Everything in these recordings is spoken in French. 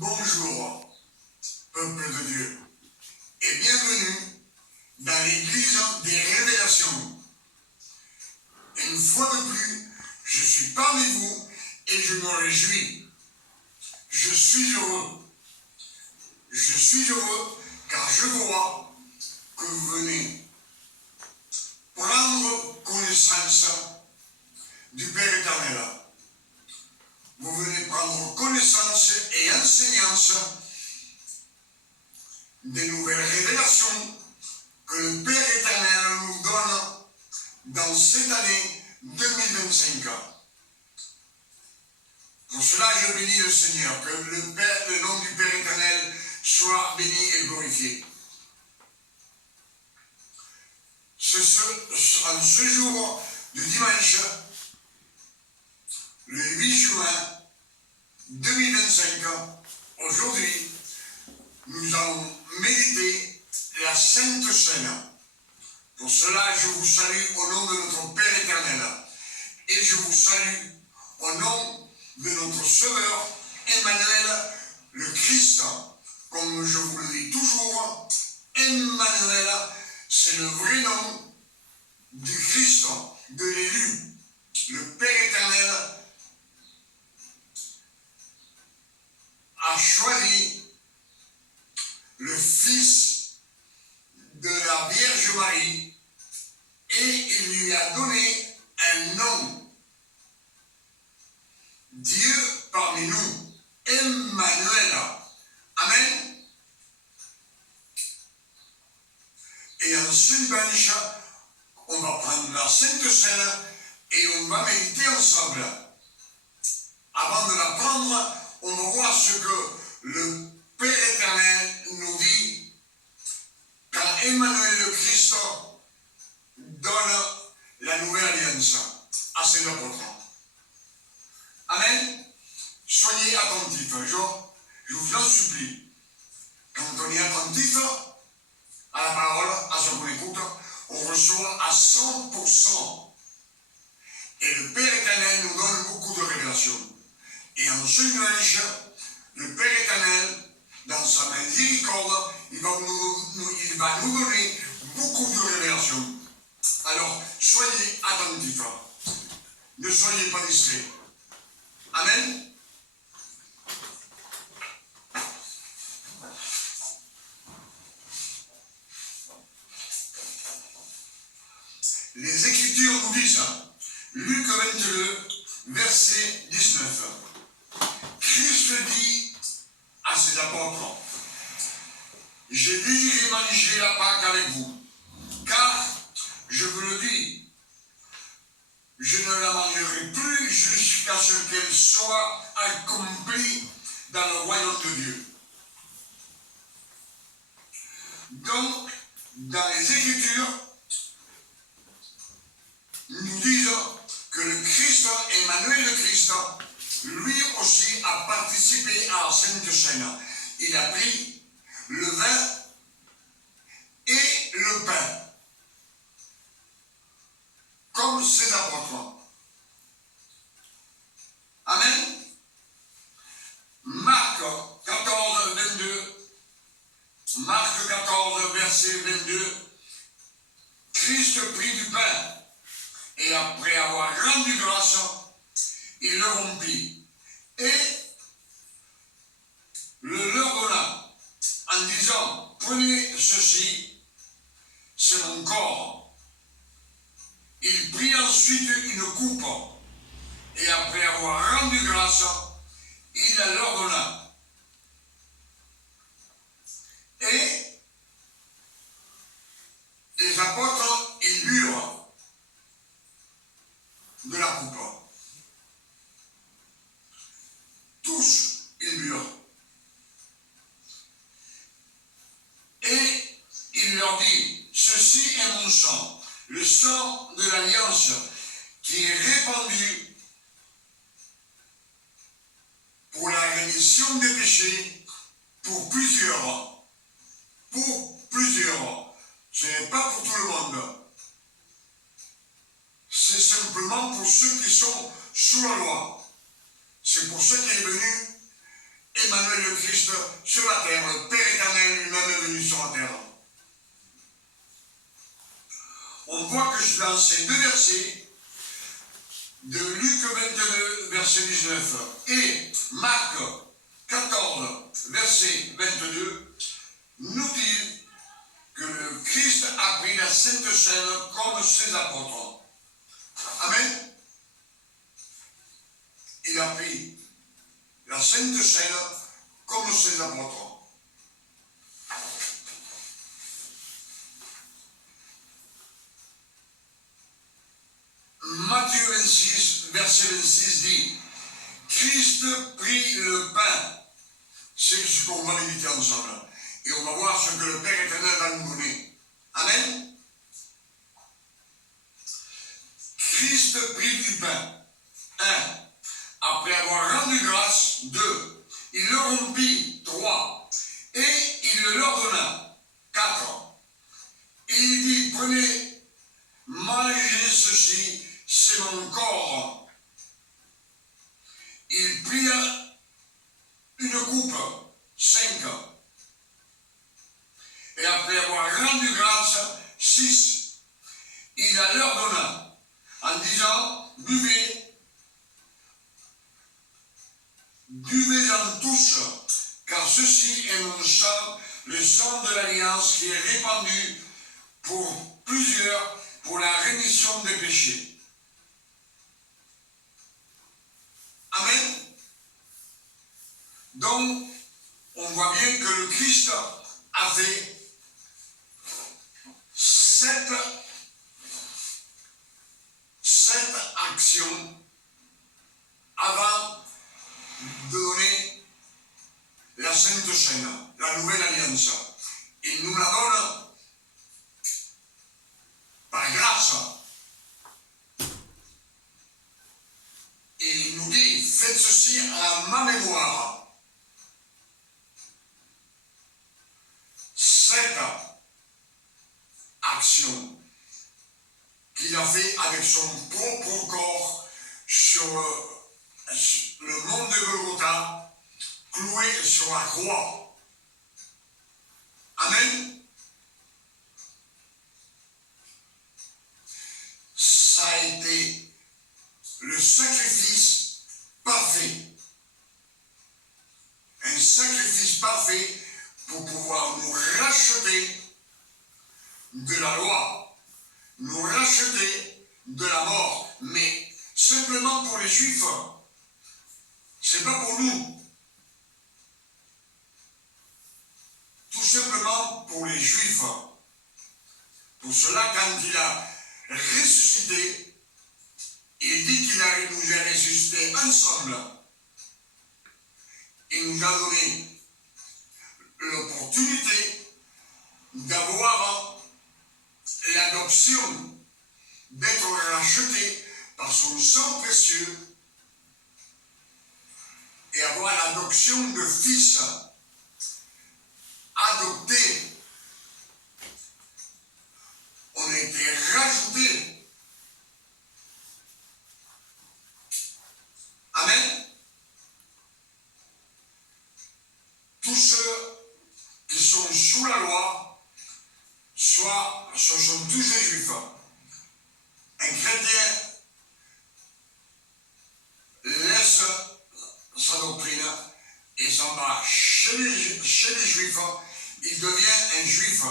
Bonjour, peuple de Dieu, et bienvenue dans l'église des révélations. Une fois de plus, je suis parmi vous et je me réjouis. Je suis heureux. Je suis heureux car je vois que vous venez prendre connaissance du Père éternel. Vous venez prendre connaissance et enseignance des nouvelles révélations que le Père éternel nous donne dans cette année 2025. Pour cela, je bénis le Seigneur, que le nom du Père éternel soit béni et glorifié. En ce jour du dimanche, le 8 juin 2025, aujourd'hui, nous allons méditer la Sainte Seine. Pour cela, je vous salue au nom de notre Père éternel et je vous salue au nom de notre Sauveur Emmanuel, le Christ. Comme je vous le dis toujours, Emmanuel, c'est le vrai nom du Christ, de l'élu. Le Père éternel a choisi le Fils de la Vierge Marie et il lui a donné un nom. Dieu parmi nous, Emmanuel. Amen. Et en ce dimanche, on va prendre la Sainte Seine et on va méditer ensemble. Avant de la prendre, on va voir ce que le Père éternel nous dit quand Emmanuel le Christ donne la nouvelle alliance à ses apôtres. Amen. Soyez attentifs. Je vous en supplie. Quand on est attentif à la parole, à ce qu'on écoute, on reçoit à 100%. Et le Père éternel nous donne beaucoup de révélations. Et en ce dimanche, le Père éternel, dans sa miséricorde, il va nous donner beaucoup de révélations. Alors, soyez attentifs. Ne soyez pas distraits. Amen. Les Écritures nous disent, Luc 22, verset 19, Christ dit à ses apôtres, « J'ai désiré manger la Pâque avec vous, car, je vous le dis, je ne la mangerai plus jusqu'à ce qu'elle soit accomplie dans le royaume de Dieu. » Donc, dans les Écritures, nous disent que le Christ, Emmanuel le Christ, lui aussi a participé à la Sainte Seine. Il a pris le vin et le pain, comme ses apôtres. Amen. Marc 14, 22. Marc 14, verset 22. Christ prit du pain et après avoir rendu grâce, il le rompit et le leur donna en disant, prenez ceci, c'est mon corps. Il prit ensuite une coupe et après avoir rendu grâce, il la leur donna. Et les apôtres, ils burent de la coupe. Tous, ils burent. Et il leur dit, ceci est mon sang, le sang de l'alliance, qui est répandu pour la rémission des péchés pour plusieurs. Pour plusieurs. Ce n'est pas pour tout le monde. C'est simplement pour ceux qui sont sous la loi. C'est pour ceux qui est venu Emmanuel le Christ sur la terre. Le Père éternel lui-même est venu sur la terre. On voit que dans ces deux versets, de Luc 22, verset 19, et Marc 14, verset 22, nous dit que le Christ a pris la Sainte Seine comme ses apôtres. Amen. Il a pris la Sainte Seine comme ses apôtres. Matthieu 26, verset 26 dit, Christ prit le pain. C'est ce qu'on va méditer ensemble. Et on va voir ce que le Père éternel va nous donner. Amen. Christ prit du pain. 1. Après avoir rendu grâce. 2. Il le rompit. 3. Et il le leur donna. 4. Et il dit, prenez, mangez ceci, c'est mon corps. Il pria une coupe. 5. Et après avoir rendu grâce. 6. Il la leur donna en disant, buvez-en tous, car ceci est mon sang, le sang de l'alliance qui est répandu pour plusieurs pour la rémission des péchés. Amen. Donc, on voit bien que le Christ a fait 7 actions avant de donner la Sainte Seine, la nouvelle alliance. Il nous la donne par grâce. Et il nous dit, faites ceci à ma mémoire. 7 actions qu'il a fait avec son propre corps sur le mont de Golgotha, cloué sur la croix. Amen. Ça a été le sacrifice parfait. Un sacrifice parfait pour pouvoir nous racheter de la loi, nous racheter de la mort, mais simplement pour les Juifs. C'est pas pour nous. Tout simplement pour les Juifs. Pour cela, quand il a ressuscité, il dit qu'il nous a ressuscités ensemble. Il nous a donné l'opportunité d'avoir l'adoption, d'être racheté par son sang précieux et avoir l'adoption de fils adoptés. On a été rajoutés. Amen. Tous ceux qui sont sous la loi, soit ce sont tous des Juifs. Un chrétien laisse sa doctrine et s'en va chez les Juifs, il devient un Juif.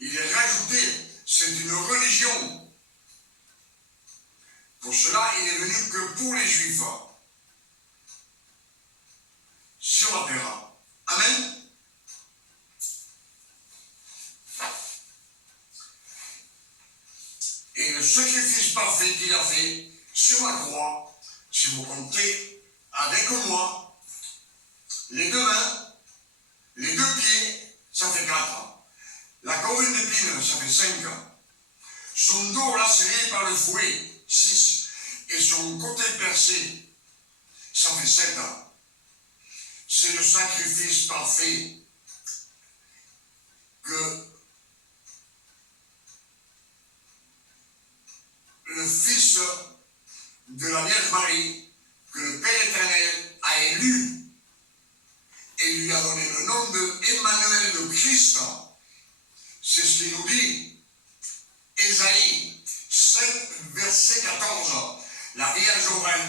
Il est rajouté. C'est une religion. Pour cela, il est venu que pour les Juifs. Sur la terre. Amen. Et le sacrifice parfait qu'il a fait sur la croix, si vous comptez avec moi, les deux mains, les deux pieds, ça fait 4. La corne d'épine, ça fait 5. Son dos lacéré par le fouet, 6. Et son côté percé, ça fait 7. C'est le sacrifice parfait que le Fils de la Vierge Marie, que le Père éternel a élu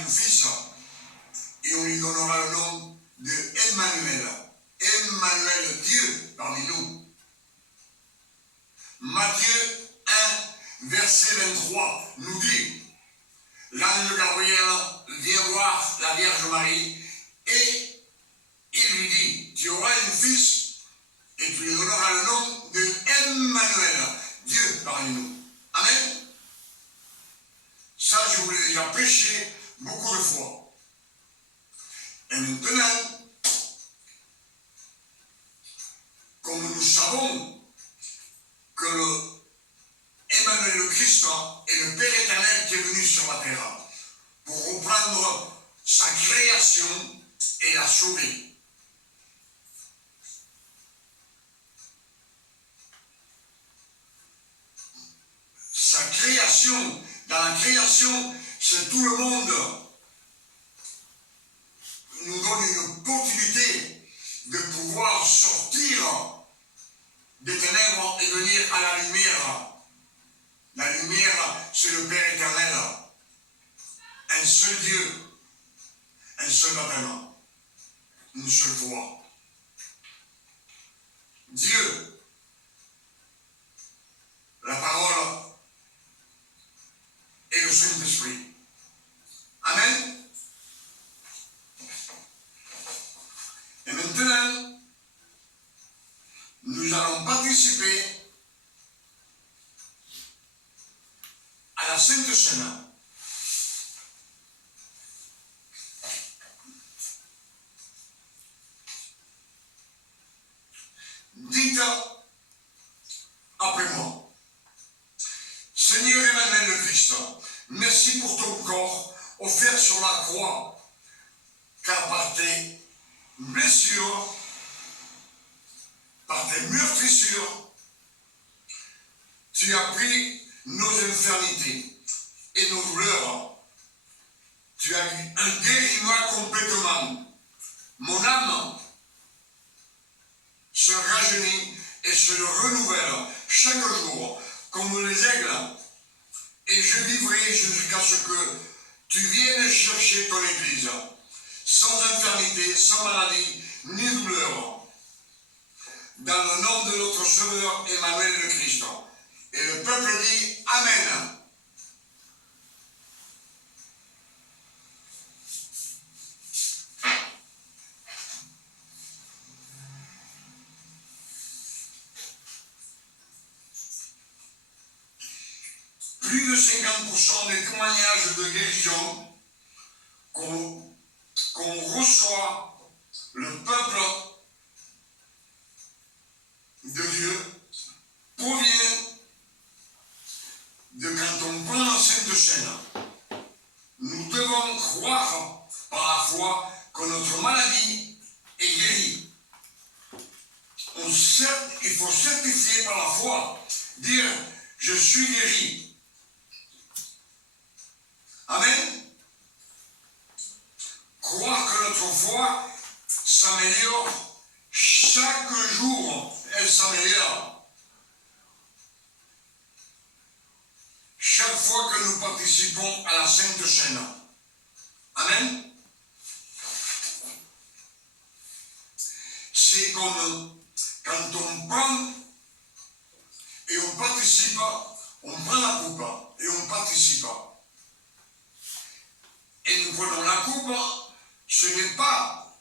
fils et on lui donnera le nom de Emmanuel. Emmanuel, Dieu parmi nous. Matthieu 1, verset 23 nous dit, l'ange Gabriel vient voir la Vierge Marie et il lui dit, tu auras un fils et tu lui donneras le nom de Emmanuel, Dieu parmi nous. Amen. Ça, je vous l'ai déjà prêché beaucoup de fois. Et maintenant, comme nous savons que le Emmanuel le Christ est le Père éternel qui est venu sur la terre pour reprendre sa création et la sauver. Sa création, dans la création, c'est tout le monde nous donne une opportunité de pouvoir sortir des ténèbres et venir à la lumière. La lumière, c'est le Père éternel. Un seul Dieu, un seul baptême, une seule foi. Dieu, la parole et le Saint-Esprit. Amen. Et maintenant, nous allons participer à la Sainte Seine. Dites après moi, Seigneur Emmanuel le Christ, merci pour ton corps offert sur la croix, car par tes blessures, par tes meurtrissures, tu as pris nos infirmités et nos douleurs. Tu as guéri-moi complètement. Mon âme se rajeunit et se renouvelle chaque jour comme les aigles. Et je vivrai jusqu'à ce que tu viennes chercher ton Église, sans infirmité, sans maladie, ni douleur. Dans le nom de notre Sauveur Emmanuel le Christ. Et le peuple dit Amen. Plus de 50% des témoignages de guérison qu'on reçoit, le peuple de Dieu provient de quand on prend la Sainte Seine. Nous devons croire par la foi que notre maladie est guérie. Il faut certifier par la foi, dire je suis guéri. Amen. Croire que notre foi s'améliore chaque jour, elle s'améliore. Chaque fois que nous participons à la Sainte Seine. Amen. C'est comme quand on prend et on participe, on prend la coupe et on participe. Et nous prenons la coupe, ce n'est pas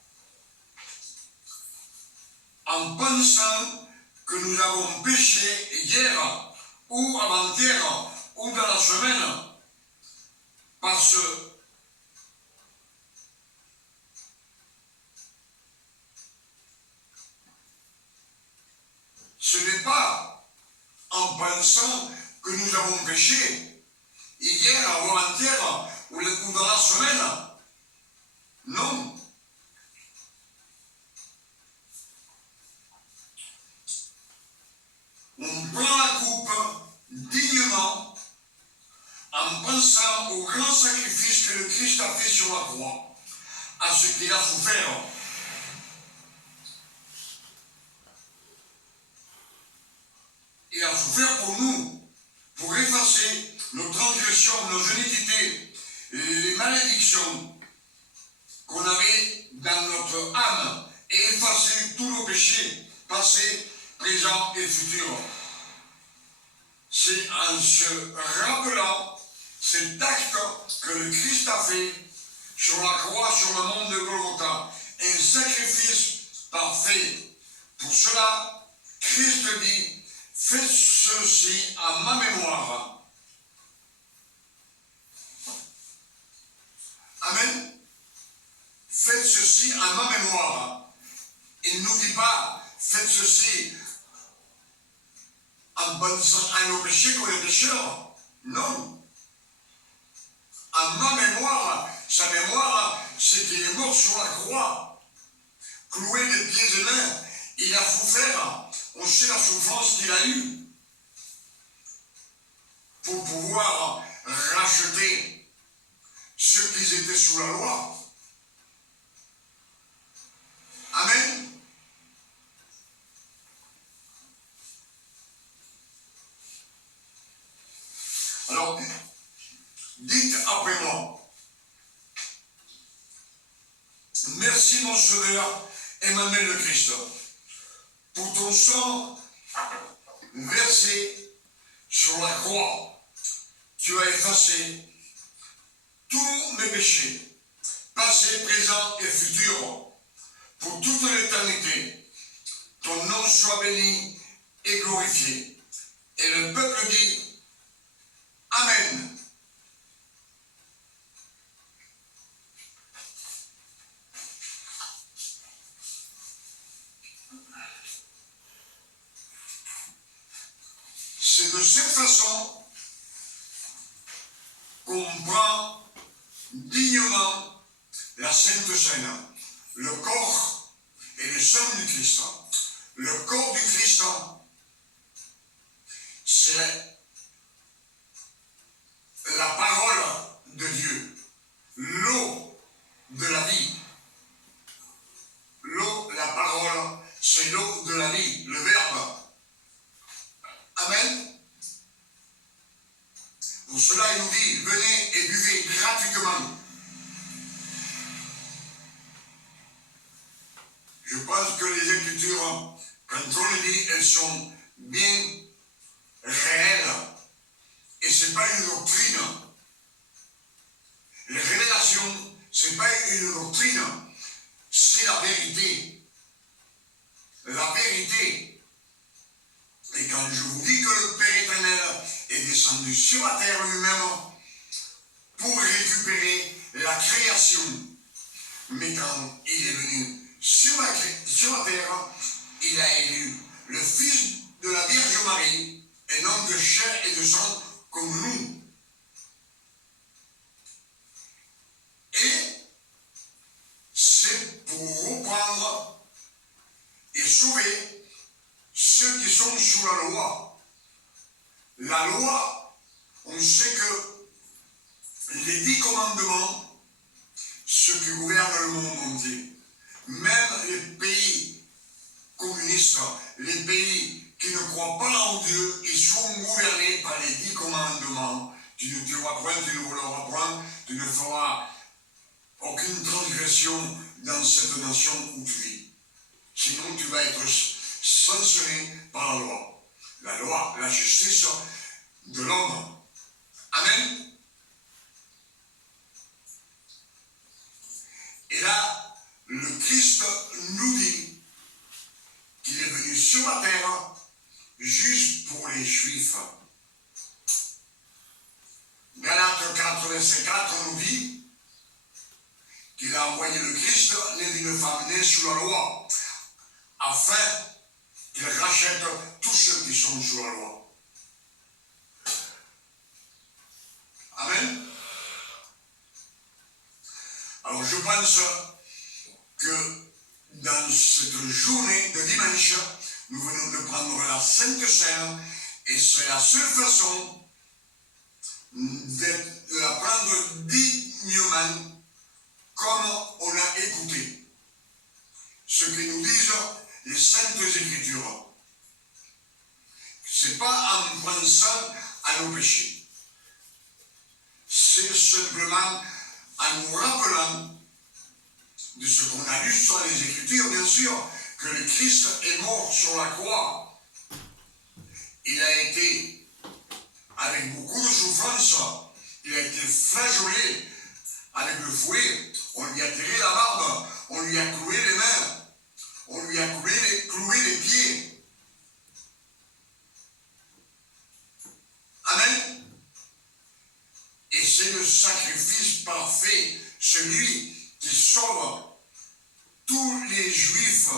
en pensant que nous avons péché hier ou avant-hier ou dans la semaine, parce que ce n'est pas en pensant que nous avons péché hier ou avant-hier ou dans la semaine. Non. On prend la coupe dignement en pensant au grand sacrifice que le Christ a fait sur la croix, à ce qu'il a souffert. Il a souffert pour nous, pour effacer nos transgressions, nos iniquités, les malédictions qu'on avait dans notre âme et effacer tous nos péchés, passés, présents et futurs. C'est en se rappelant cet acte que le Christ a fait sur la croix, sur le mont de Golgotha, un sacrifice parfait. Pour cela, Christ dit, faites ceci à ma mémoire. Amen. Faites ceci à ma mémoire. Il ne nous dit pas, faites ceci en pensant à nos péchés comme les pécheurs. Non. À ma mémoire, sa mémoire, c'est qu'il est mort sur la croix, cloué des pieds et mains. Il a souffert. On sait la souffrance qu'il a eue pour pouvoir racheter ceux qui étaient sous la loi. Amen. Alors, dites après moi. Merci mon Sauveur, Emmanuel le Christ, pour ton sang versé sur la croix. Tu as effacé tous mes péchés, passés, présents et futurs, pour toute l'éternité. Ton nom soit béni et glorifié. Et le peuple dit Amen. C'est de cette façon qu'on prend dignement la Sainte Seine, le corps et le sang du Christ. Le corps du Christ, c'est la parole de Dieu, l'eau de la vie. L'eau, la parole, c'est l'eau de la vie, le Verbe. Amen. Pour cela, il nous dit, venez et buvez gratuitement. Je pense que les Écritures, quand on les dit, elles sont bien réelles. Et ce n'est pas une doctrine. Les révélations, ce n'est pas une doctrine, c'est la vérité. La vérité. Et quand je vous dis que le Père éternel est descendu sur la terre lui-même pour récupérer la création, mais quand il est venu sur la terre, il a élu le Fils de la Vierge Marie, un homme de chair et de sang comme nous. Et c'est pour reprendre et sauver ceux qui sont sous la loi. La loi, on sait que les 10 commandements, ceux qui gouvernent le monde entier, même les pays communistes, les pays qui ne croient pas en Dieu, ils sont gouvernés par les 10 commandements. Tu ne tueras point, tu ne voleras point, tu ne feras aucune transgression dans cette nation où tu vis. Sinon, tu vas être sanctionné par la loi. La loi, la justice de l'homme. Amen. Et là, le Christ nous dit qu'il est venu sur la terre juste pour les Juifs. Galates 4, verset 4 nous dit qu'il a envoyé le Christ né d'une femme née sous la loi, afin qu'il rachète tous ceux qui sont sous la loi. Amen. Alors je pense que dans cette journée de dimanche, nous venons de prendre la Sainte Seine et c'est la seule façon de la prendre dignement comme on a écouté ce que nous disent les Saintes Écritures. Ce n'est pas en pensant à nos péchés. c'est simplement en nous rappelant de ce qu'on a lu sur les Écritures, bien sûr, que le Christ est mort sur la croix. Il a été, avec beaucoup de souffrance, il a été flageolé avec le fouet, on lui a tiré la barbe, on lui a cloué les mains, on lui a cloué les pieds. Amen. Et c'est le sacrifice parfait, celui qui sauve tous les Juifs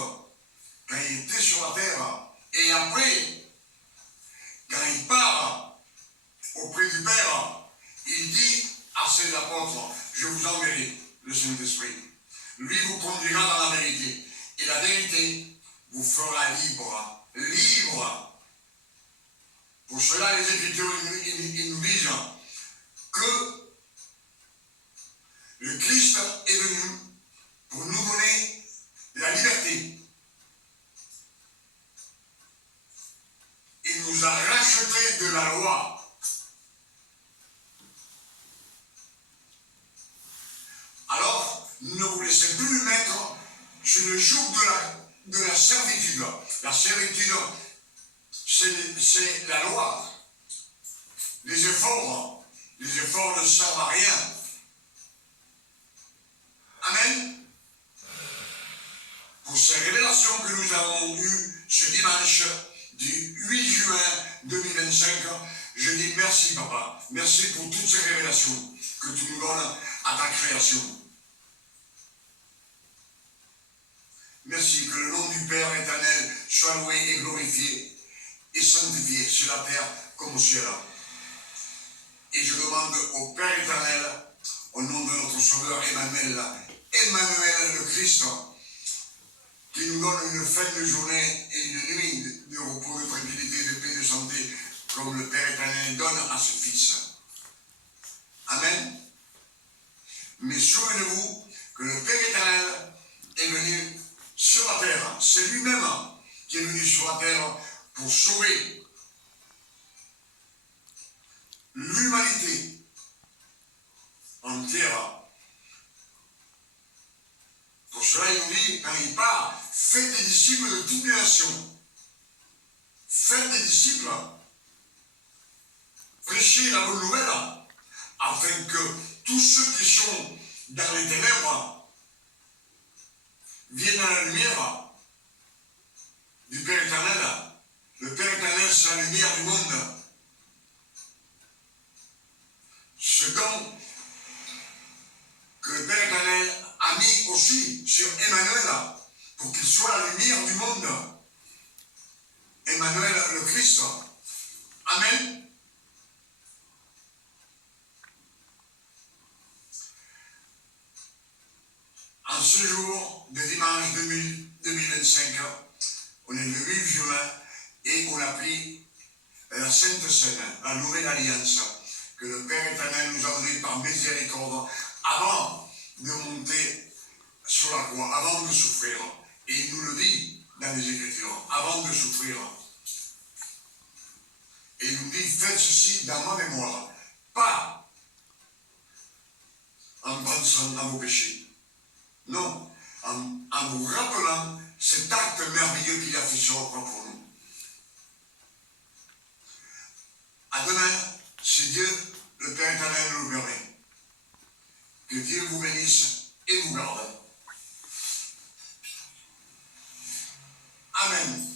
quand il était sur la terre. Et après, quand il part auprès du Père, il dit à ses apôtres, je vous enverrai le Saint-Esprit. Lui vous conduira dans la vérité. Et la vérité vous fera libre. Libre. Pour cela, les Écritures, ils nous disent que le Christ est venu pour nous donner la liberté. Il nous a rachetés de la loi. Alors, ne vous laissez plus mettre sur le joug de la servitude. La servitude, c'est la loi. Les efforts ne servent à rien. Amen. Pour ces révélations que nous avons eues ce dimanche du 8 juin 2025, je dis merci Papa. Merci pour toutes ces révélations que tu nous donnes à ta création. Merci que le nom du Père éternel soit loué et glorifié et sanctifié sur la terre comme au ciel. Et je demande au Père éternel, au nom de notre Sauveur Emmanuel le Christ, qui nous donne une fin de journée et une nuit de repos, de tranquillité, de paix, de santé, comme le Père éternel donne à ce Fils. Amen. Mais souvenez-vous que le Père éternel est venu sur la terre. C'est lui-même qui est venu sur la terre pour sauver l'humanité entière. Pour cela, il nous dit, quand il part, faites des disciples de toutes les nations. Faites des disciples. Prêchez la bonne nouvelle, afin que tous ceux qui sont dans les ténèbres viennent à la lumière du Père éternel. Le Père éternel, c'est la lumière du monde. Ce don que le Père éternel a mis aussi sur Emmanuel, pour qu'il soit la lumière du monde. Emmanuel le Christ. Amen. En ce jour de dimanche 2025, on est le 8 juin et on a pris la Sainte Seine, la nouvelle alliance que le Père éternel nous a donnée par miséricorde avant de monter sur la croix, avant de souffrir. Et il nous le dit dans les Écritures, avant de souffrir. Et il nous dit, faites ceci dans ma mémoire, pas en pensant à vos péchés. Non, en vous rappelant cet acte merveilleux qu'il a fait sur la croix pour nous. À demain, si Dieu, le Père éternel, nous le permet. Que Dieu vous bénisse et vous garde. Amen.